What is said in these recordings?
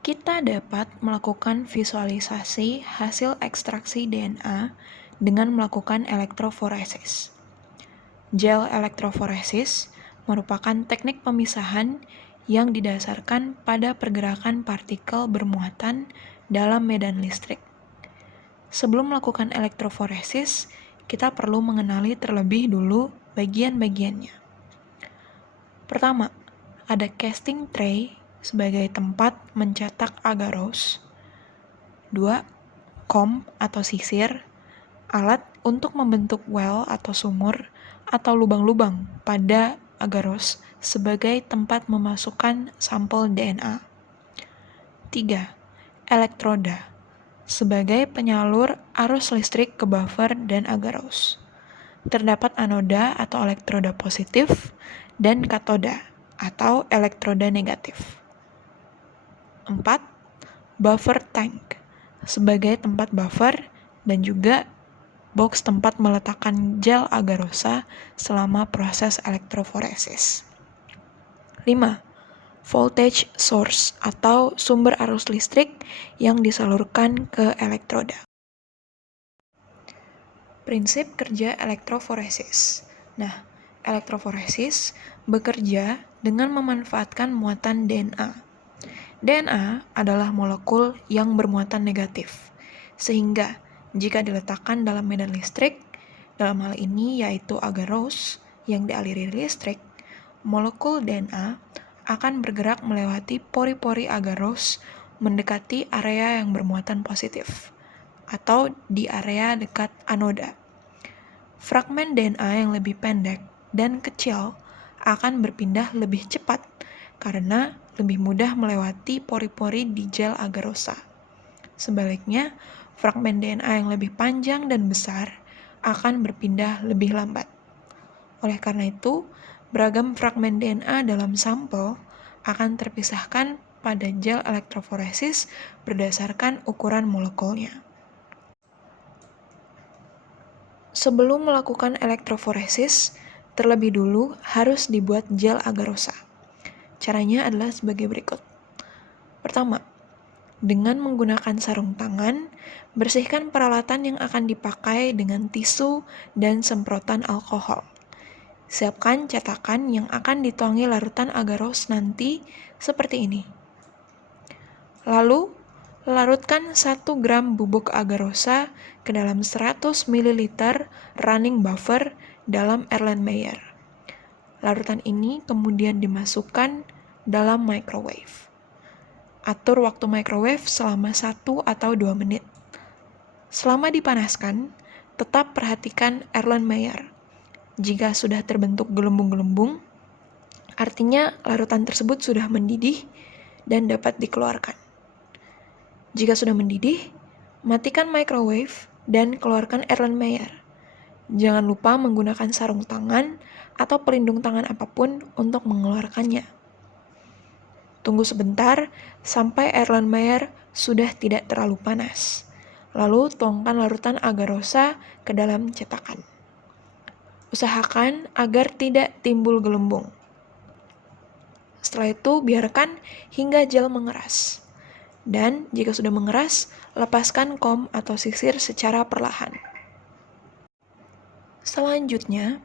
Kita dapat melakukan visualisasi hasil ekstraksi DNA dengan melakukan elektroforesis. Gel elektroforesis merupakan teknik pemisahan yang didasarkan pada pergerakan partikel bermuatan dalam medan listrik. Sebelum melakukan elektroforesis, kita perlu mengenali terlebih dulu bagian-bagiannya. Pertama, ada casting tray sebagai tempat mencetak agarose. 2. Comb atau sisir, alat untuk membentuk well atau sumur atau lubang-lubang pada agarose sebagai tempat memasukkan sampel DNA. 3. Elektroda sebagai penyalur arus listrik ke buffer dan agarose. Terdapat anoda atau elektroda positif dan katoda atau elektroda negatif. 4. Buffer tank sebagai tempat buffer dan juga box tempat meletakkan gel agarosa selama proses elektroforesis. 5. Voltage source atau sumber arus listrik yang disalurkan ke elektroda. Prinsip kerja elektroforesis. Nah, elektroforesis bekerja dengan memanfaatkan muatan DNA. DNA adalah molekul yang bermuatan negatif, sehingga jika diletakkan dalam medan listrik, dalam hal ini yaitu agarose yang dialiri listrik, molekul DNA akan bergerak melewati pori-pori agarose mendekati area yang bermuatan positif, atau di area dekat anoda. Fragmen DNA yang lebih pendek dan kecil akan berpindah lebih cepat karena lebih mudah melewati pori-pori di gel agarosa. Sebaliknya, fragmen DNA yang lebih panjang dan besar akan berpindah lebih lambat. Oleh karena itu, beragam fragmen DNA dalam sampel akan terpisahkan pada gel elektroforesis berdasarkan ukuran molekulnya. Sebelum melakukan elektroforesis, terlebih dulu harus dibuat gel agarosa. Caranya adalah sebagai berikut. Pertama, dengan menggunakan sarung tangan, bersihkan peralatan yang akan dipakai dengan tisu dan semprotan alkohol. Siapkan cetakan yang akan dituangi larutan agarose nanti seperti ini. Lalu, larutkan 1 gram bubuk agarosa ke dalam 100 ml running buffer dalam Erlenmeyer. Larutan ini kemudian dimasukkan dalam microwave. Atur waktu microwave selama 1 atau 2 menit. Selama dipanaskan, tetap perhatikan Erlenmeyer. Jika sudah terbentuk gelembung-gelembung, artinya larutan tersebut sudah mendidih dan dapat dikeluarkan. Jika sudah mendidih, matikan microwave dan keluarkan Erlenmeyer. Jangan lupa menggunakan sarung tangan atau pelindung tangan apapun untuk mengeluarkannya. Tunggu sebentar sampai Erlenmeyer sudah tidak terlalu panas. Lalu tuangkan larutan agarosa ke dalam cetakan. Usahakan agar tidak timbul gelembung. Setelah itu biarkan hingga gel mengeras. Dan jika sudah mengeras, lepaskan comb atau sisir secara perlahan. Selanjutnya,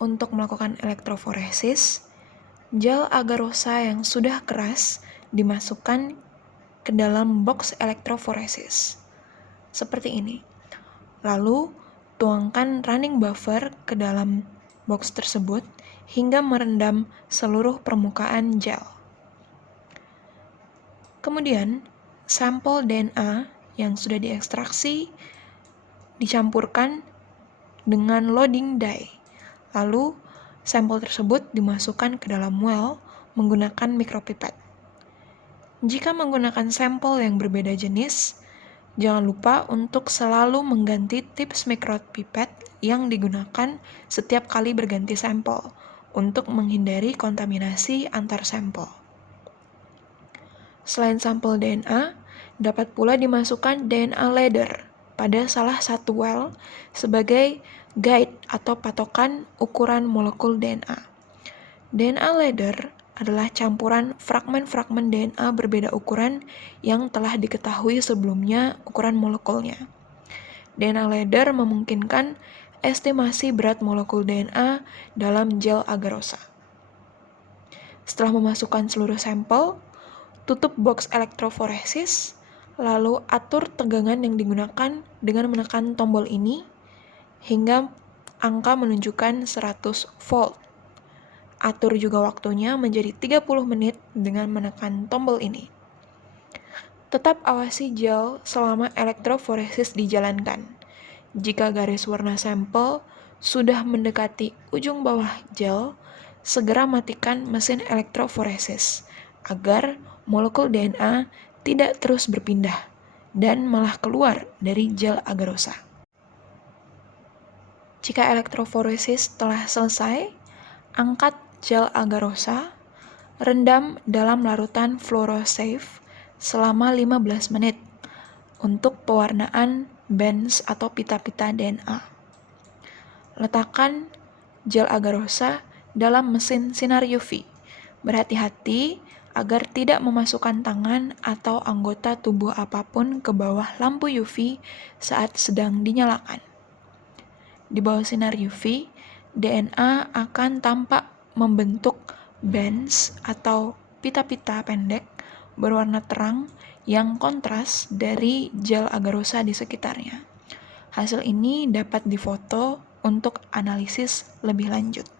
untuk melakukan elektroforesis, gel agarosa yang sudah keras dimasukkan ke dalam box elektroforesis. Seperti ini. Lalu, tuangkan running buffer ke dalam box tersebut hingga merendam seluruh permukaan gel. Kemudian, sampel DNA yang sudah diekstraksi dicampurkan dengan loading dye. Lalu, sampel tersebut dimasukkan ke dalam well menggunakan micropipette. Jika menggunakan sampel yang berbeda jenis, jangan lupa untuk selalu mengganti tips micropipette yang digunakan setiap kali berganti sampel untuk menghindari kontaminasi antar sampel. Selain sampel DNA, dapat pula dimasukkan DNA ladder pada salah satu well sebagai guide atau patokan ukuran molekul DNA. DNA ladder adalah campuran fragmen-fragmen DNA berbeda ukuran yang telah diketahui sebelumnya ukuran molekulnya. DNA LEDER memungkinkan estimasi berat molekul DNA dalam gel agarosa. Setelah memasukkan seluruh sampel, tutup box elektroforesis, lalu atur tegangan yang digunakan dengan menekan tombol ini hingga angka menunjukkan 100 volt. Atur juga waktunya menjadi 30 menit dengan menekan tombol ini. Tetap awasi gel selama elektroforesis dijalankan. Jika garis warna sampel sudah mendekati ujung bawah gel, segera matikan mesin elektroforesis agar molekul DNA tidak terus berpindah dan malah keluar dari gel agarosa. Jika elektroforesis telah selesai, angkat gel agarosa, rendam dalam larutan fluorosafe selama 15 menit untuk pewarnaan bands atau pita-pita DNA. Letakkan gel agarosa dalam mesin sinar UV. Berhati-hati agar tidak memasukkan tangan atau anggota tubuh apapun ke bawah lampu UV saat sedang dinyalakan. Di bawah sinar UV, DNA akan tampak membentuk bands atau pita-pita pendek berwarna terang yang kontras dari gel agarosa di sekitarnya. Hasil ini dapat difoto untuk analisis lebih lanjut.